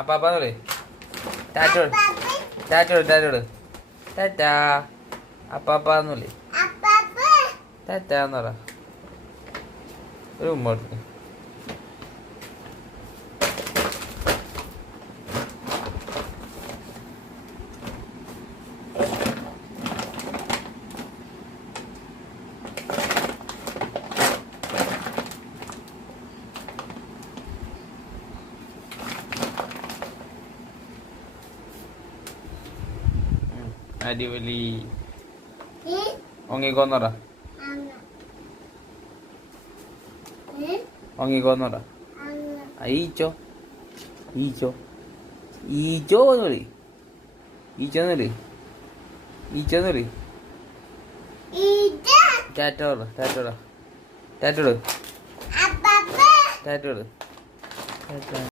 അപ്പാപ്പാന്നല്ലേ ടാറ്റോട് ടാറ്റോട് ടാറ്റോട് ടാറ്റാ അപ്പാപ്പാന്നല്ലേ ടാറ്റാന്ന് പറ ഒരു ഉമ്മ കൊടുക്ക് അടിപൊളി ഒങ്ങിക്കോന്നറ ഒങ്ങിക്കോന്നറ ഈച്ചോ ഈച്ചോ ഈച്ചോന്നറി ഈച്ചോന്നറി ഈച്ചോന്നറി ടാറ്റോട ടാറ്റോട ടാറ്റോട് ടാറ്റോട് ടാറ്റ